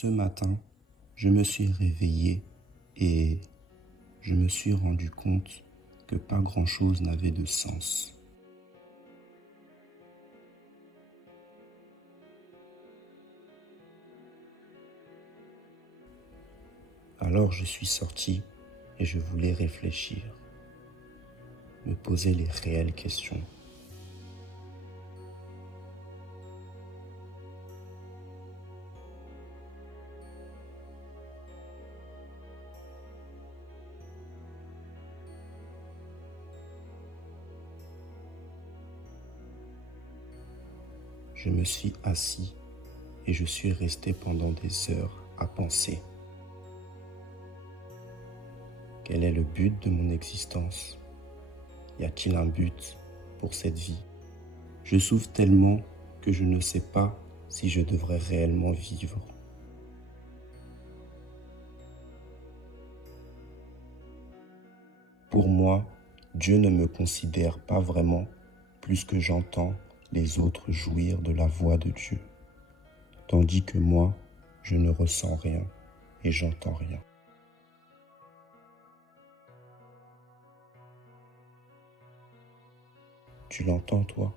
Ce matin, je me suis réveillé et je me suis rendu compte que pas grand-chose n'avait de sens. Alors je suis sorti et je voulais réfléchir, me poser les réelles questions. Je me suis assis et je suis resté pendant des heures à penser. Quel est le but de mon existence? Y a-t-il un but pour cette vie? Je souffre tellement que je ne sais pas si je devrais réellement vivre. Pour moi, Dieu ne me considère pas vraiment plus que j'entends les autres jouir de la voix de Dieu, tandis que moi, je ne ressens rien et j'entends rien. Tu l'entends, toi?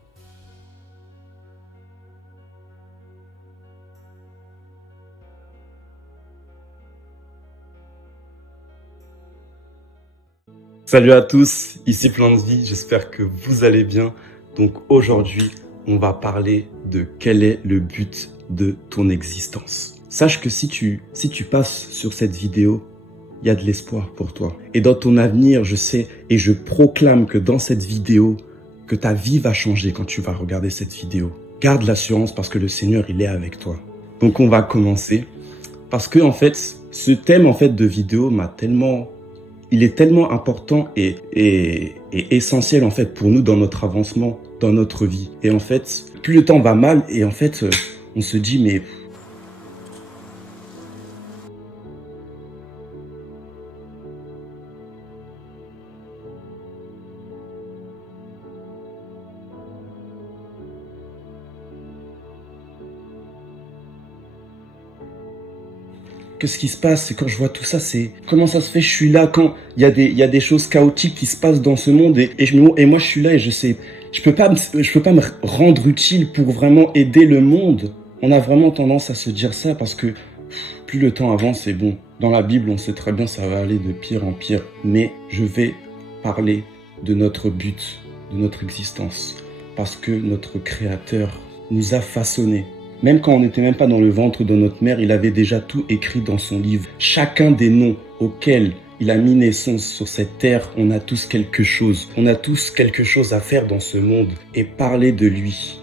Salut à tous, ici Plan de Vie, j'espère que vous allez bien. Donc aujourd'hui, on va parler de quel est le but de ton existence. Sache que si tu passes sur cette vidéo, il y a de l'espoir pour toi. Et dans ton avenir, je sais et je proclame que dans cette vidéo, que ta vie va changer quand tu vas regarder cette vidéo. Garde l'assurance parce que le Seigneur, il est avec toi. Donc on va commencer parce que en fait, ce thème en fait de vidéo il est tellement important et essentiel en fait pour nous dans notre avancement, dans notre vie. Et en fait, plus le temps va mal et en fait, on se dit mais qu'est-ce qui se passe? C'est quand je vois tout ça, c'est comment ça se fait? Je suis là quand il y a des choses chaotiques qui se passent dans ce monde et moi je suis là et je peux pas me rendre utile pour vraiment aider le monde. On a vraiment tendance à se dire ça parce que plus le temps avance, c'est bon. Dans la Bible, on sait très bien ça va aller de pire en pire. Mais je vais parler de notre but, de notre existence, parce que notre Créateur nous a façonnés. Même quand on n'était même pas dans le ventre de notre mère, il avait déjà tout écrit dans son livre. Chacun des noms auxquels il a mis naissance sur cette terre, on a tous quelque chose. On a tous quelque chose à faire dans ce monde et parler de lui.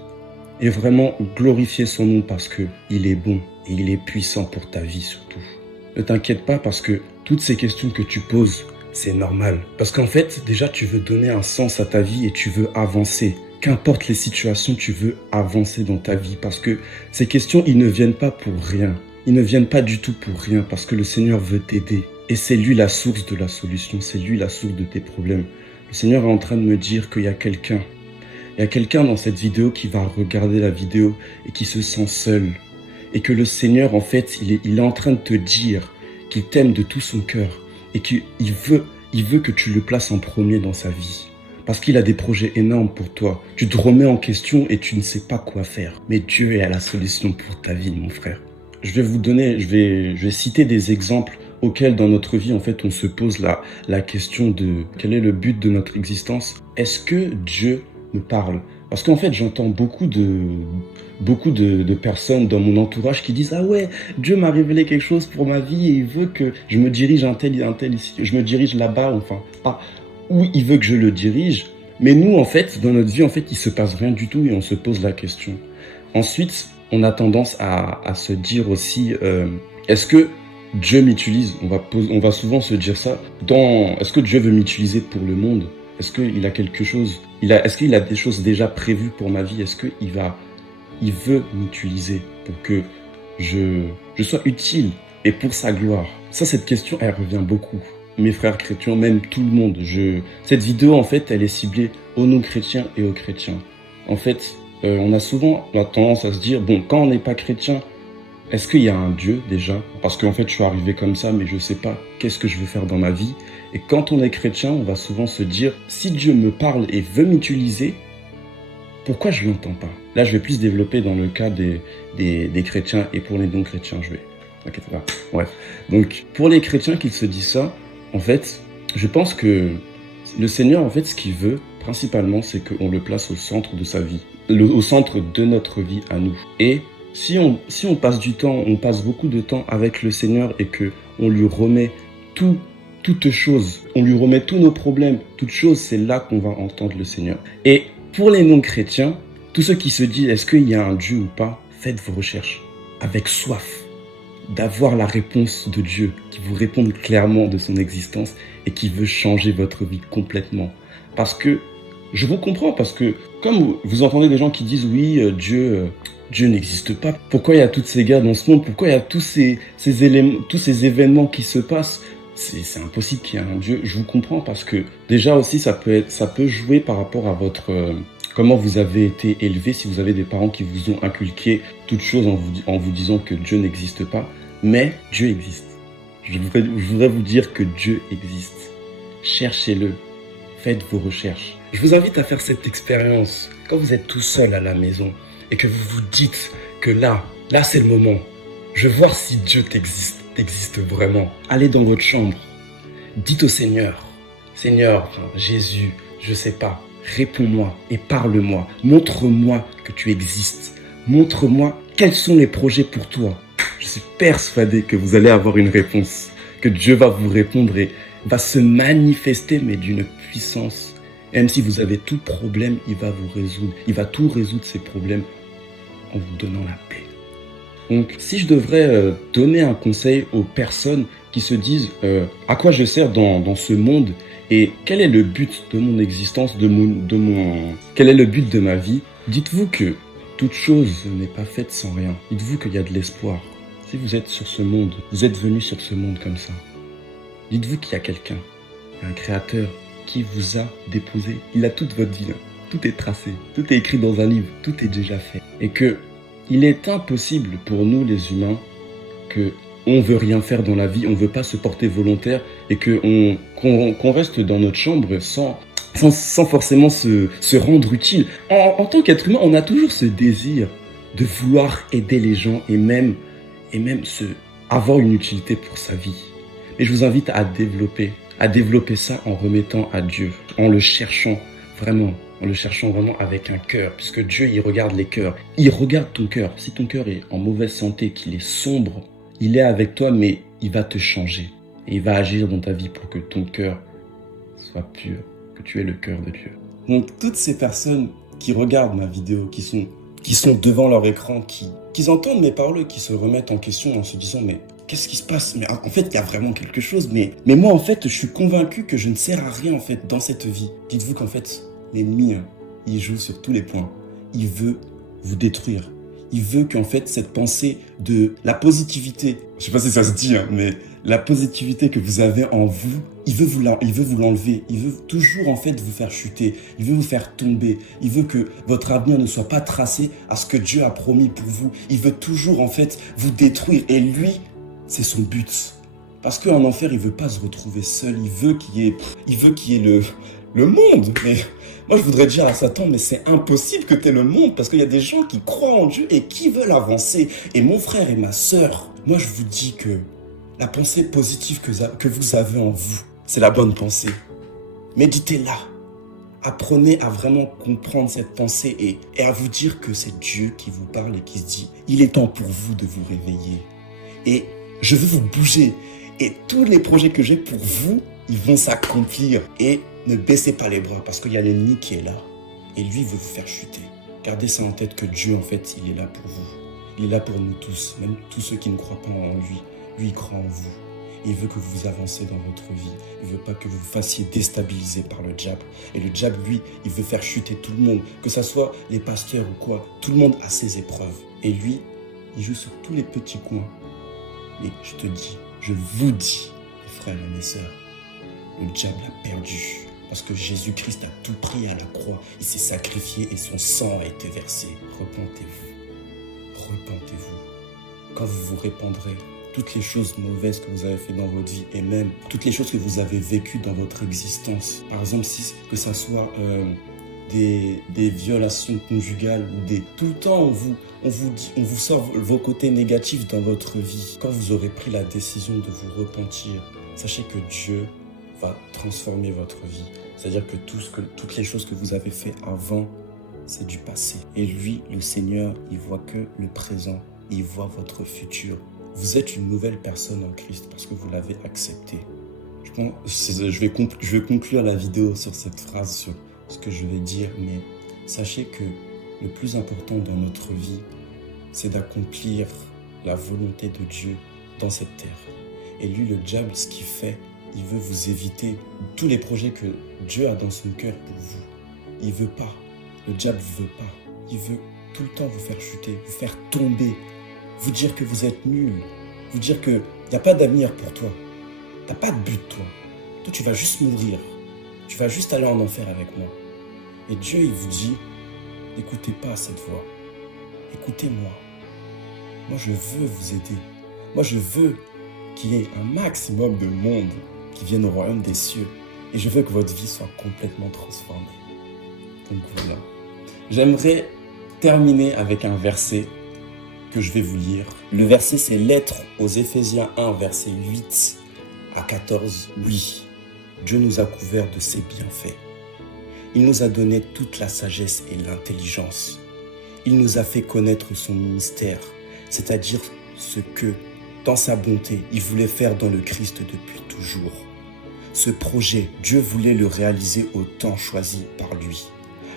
Et vraiment glorifier son nom parce que il est bon et il est puissant pour ta vie surtout. Ne t'inquiète pas parce que toutes ces questions que tu poses, c'est normal. Parce qu'en fait, déjà, tu veux donner un sens à ta vie et tu veux avancer. Qu'importe les situations, tu veux avancer dans ta vie parce que ces questions, ils ne viennent pas pour rien. Ils ne viennent pas du tout pour rien parce que le Seigneur veut t'aider. Et c'est lui la source de la solution, c'est lui la source de tes problèmes. Le Seigneur est en train de me dire qu'il y a quelqu'un. Il y a quelqu'un dans cette vidéo qui va regarder la vidéo et qui se sent seul. Et que le Seigneur, en fait, il est en train de te dire qu'il t'aime de tout son cœur et qu'il veut que tu le places en premier dans sa vie. Parce qu'il a des projets énormes pour toi. Tu te remets en question et tu ne sais pas quoi faire. Mais Dieu est à la solution pour ta vie, mon frère. Je vais citer des exemples auxquels dans notre vie, en fait, on se pose la question de quel est le but de notre existence. Est-ce que Dieu me parle? Parce qu'en fait, j'entends beaucoup de personnes dans mon entourage qui disent « Ah ouais, Dieu m'a révélé quelque chose pour ma vie et il veut que je me dirige un tel ici, je me dirige là-bas, enfin, pas où il veut que je le dirige. » Mais nous, en fait, dans notre vie, en fait, il se passe rien du tout et on se pose la question. Ensuite, on a tendance à se dire aussi est-ce que Dieu m'utilise? On va souvent se dire ça. Est-ce que Dieu veut m'utiliser pour le monde? Est-ce qu'il a quelque chose? Est-ce qu'il a des choses déjà prévues pour ma vie? Est-ce qu'il veut m'utiliser pour que je sois utile et pour sa gloire? Ça, cette question, elle revient beaucoup. Mes frères chrétiens, même tout le monde. Cette vidéo, en fait, elle est ciblée aux non-chrétiens et aux chrétiens. En fait, on a souvent la tendance à se dire, bon, quand on n'est pas chrétien, est-ce qu'il y a un Dieu déjà? Parce qu'en fait, je suis arrivé comme ça, mais je ne sais pas qu'est-ce que je veux faire dans ma vie. Et quand on est chrétien, on va souvent se dire, si Dieu me parle et veut m'utiliser, pourquoi je ne l'entends pas? Là, je vais plus développer dans le cas des chrétiens et pour les non-chrétiens, je vais... Ok, ça va. Bref. Donc, pour les chrétiens qui se disent ça, en fait, je pense que le Seigneur, en fait, ce qu'il veut, principalement, c'est qu'on le place au centre de sa vie, au centre de notre vie à nous. Et si on passe du temps, on passe beaucoup de temps avec le Seigneur et que on lui remet toutes choses, on lui remet tous nos problèmes, toutes choses, c'est là qu'on va entendre le Seigneur. Et pour les non-chrétiens, tous ceux qui se disent est-ce qu'il y a un Dieu ou pas, faites vos recherches avec soif d'avoir la réponse de Dieu, qui vous réponde clairement de son existence et qui veut changer votre vie complètement. Parce que, je vous comprends, parce que comme vous entendez des gens qui disent oui, Dieu n'existe pas, pourquoi il y a toutes ces guerres dans ce monde, pourquoi il y a tous ces éléments, tous ces événements qui se passent, c'est impossible qu'il y ait un Dieu. Je vous comprends parce que déjà aussi ça peut jouer par rapport à votre comment vous avez été élevé, si vous avez des parents qui vous ont inculqué toutes choses en vous disant que Dieu n'existe pas. Mais Dieu existe. Je voudrais vous dire que Dieu existe. Cherchez-le. Faites vos recherches. Je vous invite à faire cette expérience quand vous êtes tout seul à la maison et que vous vous dites que là c'est le moment. Je veux voir si Dieu t'existe vraiment. Allez dans votre chambre. Dites au Seigneur, Jésus, je sais pas, réponds-moi et parle-moi. Montre-moi que tu existes. Montre-moi quels sont les projets pour toi. Je suis persuadé que vous allez avoir une réponse, que Dieu va vous répondre et va se manifester, mais d'une puissance. Et même si vous avez tout problème, il va vous résoudre. Il va tout résoudre ces problèmes en vous donnant la paix. Donc, si je devrais donner un conseil aux personnes qui se disent à quoi je sers dans ce monde et quel est le but de mon existence, quel est le but de ma vie, dites-vous que toute chose n'est pas faite sans rien. Dites-vous qu'il y a de l'espoir. Si vous êtes sur ce monde, vous êtes venu sur ce monde comme ça, dites-vous qu'il y a quelqu'un, un créateur qui vous a déposé. Il a toute votre vie là. Tout est tracé, tout est écrit dans un livre, tout est déjà fait. Et que il est impossible pour nous les humains que on veut rien faire dans la vie, on veut pas se porter volontaire et qu'on reste dans notre chambre sans forcément se rendre utile. En tant qu'être humain, on a toujours ce désir de vouloir aider les gens et même avoir une utilité pour sa vie. Mais je vous invite à développer ça en remettant à Dieu, en le cherchant vraiment avec un cœur, puisque Dieu, il regarde les cœurs. Il regarde ton cœur. Si ton cœur est en mauvaise santé, qu'il est sombre, il est avec toi, mais il va te changer. Et il va agir dans ta vie pour que ton cœur soit pur, que tu aies le cœur de Dieu. Donc, toutes ces personnes qui regardent ma vidéo, qui sont devant leur écran, qui entendent mes paroles, qui se remettent en question en se disant, mais qu'est-ce qui se passe? Mais en fait, il y a vraiment quelque chose. Mais moi, en fait, je suis convaincu que je ne sers à rien, en fait, dans cette vie. Dites-vous qu'en fait, l'ennemi, il joue sur tous les points. Il veut vous détruire. Il veut qu'en fait, cette pensée de la positivité, je sais pas si ça se dit, mais la positivité que vous avez en vous, il veut vous l'enlever. Il veut toujours en fait vous faire chuter. Il veut vous faire tomber. Il veut que votre avenir ne soit pas tracé à ce que Dieu a promis pour vous. Il veut toujours en fait vous détruire. Et lui, c'est son but. Parce qu'en enfer, il veut pas se retrouver seul. Il veut qu'il y ait le monde. Mais moi, je voudrais dire à Satan, mais c'est impossible que tu aies le monde parce qu'il y a des gens qui croient en Dieu et qui veulent avancer. Et mon frère et ma sœur, moi, je vous dis que la pensée positive que vous avez en vous, c'est la bonne pensée. Méditez-la. Apprenez à vraiment comprendre cette pensée et à vous dire que c'est Dieu qui vous parle et qui se dit, il est temps pour vous de vous réveiller. Et je veux vous bouger. Et tous les projets que j'ai pour vous, ils vont s'accomplir. Et ne baissez pas les bras parce qu'il y a l'ennemi qui est là. Et lui veut vous faire chuter. Gardez ça en tête que Dieu, en fait, il est là pour vous. Il est là pour nous tous, même tous ceux qui ne croient pas en lui. Lui, il croit en vous. Et il veut que vous avancez dans votre vie. Il ne veut pas que vous vous fassiez déstabiliser par le diable. Et le diable, lui, il veut faire chuter tout le monde. Que ce soit les pasteurs ou quoi. Tout le monde a ses épreuves. Et lui, il joue sur tous les petits coins. Mais je te dis, je vous dis, mes frères et mes sœurs, le diable a perdu. Parce que Jésus-Christ a tout pris à la croix. Il s'est sacrifié et son sang a été versé. Repentez-vous. Repentez-vous. quand vous vous répandrez, toutes les choses mauvaises que vous avez fait dans votre vie et même toutes les choses que vous avez vécues dans votre existence. Par exemple, que ça soit des violations conjugales ou tout le temps on vous sort vos côtés négatifs dans votre vie. Quand vous aurez pris la décision de vous repentir, sachez que Dieu va transformer votre vie. C'est-à-dire que toutes les choses que vous avez fait avant, c'est du passé. Et lui, le Seigneur, il voit que le présent, il voit votre futur. Vous êtes une nouvelle personne en Christ parce que vous l'avez accepté. Je vais conclure la vidéo sur cette phrase, sur ce que je vais dire, mais sachez que le plus important dans notre vie, c'est d'accomplir la volonté de Dieu dans cette terre. Et lui, le diable, ce qu'il fait, il veut vous éviter tous les projets que Dieu a dans son cœur pour vous. Il veut pas. Le diable ne veut pas. Il veut tout le temps vous faire chuter, vous faire tomber, vous dire que vous êtes nul, vous dire qu'il n'y a pas d'avenir pour toi. Tu n'as pas de but, toi. Toi, tu vas juste mourir. Tu vas juste aller en enfer avec moi. Et Dieu, il vous dit, n'écoutez pas cette voix. Écoutez-moi. Moi, je veux vous aider. Moi, je veux qu'il y ait un maximum de monde qui vienne au royaume des cieux. Et je veux que votre vie soit complètement transformée. Donc voilà. J'aimerais terminer avec un verset que je vais vous lire. Le verset, c'est Lettre aux Éphésiens 1, verset 8 à 14. Oui, Dieu nous a couverts de ses bienfaits. Il nous a donné toute la sagesse et l'intelligence. Il nous a fait connaître son mystère, c'est-à-dire ce que, dans sa bonté, il voulait faire dans le Christ depuis toujours. Ce projet, Dieu voulait le réaliser au temps choisi par lui.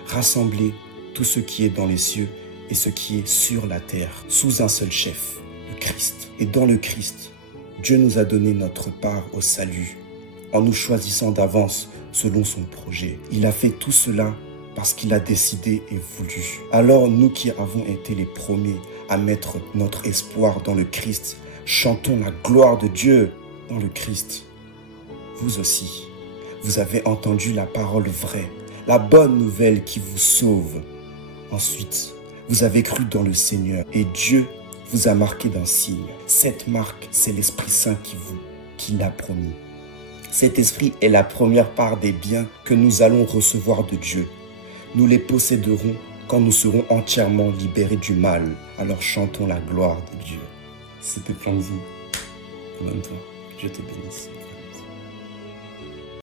Rassembler tout ce qui est dans les cieux et ce qui est sur la terre, sous un seul chef, le Christ. Et dans le Christ, Dieu nous a donné notre part au salut, en nous choisissant d'avance selon son projet. Il a fait tout cela parce qu'il a décidé et voulu. Alors nous qui avons été les premiers à mettre notre espoir dans le Christ, chantons la gloire de Dieu dans le Christ. Vous aussi, vous avez entendu la parole vraie, la bonne nouvelle qui vous sauve. Ensuite, vous avez cru dans le Seigneur et Dieu vous a marqué d'un signe. Cette marque, c'est l'Esprit Saint qui l'a promis. Cet esprit est la première part des biens que nous allons recevoir de Dieu. Nous les posséderons quand nous serons entièrement libérés du mal. Alors chantons la gloire de Dieu. C'était Planzy. Abonne-toi. Dieu te bénisse.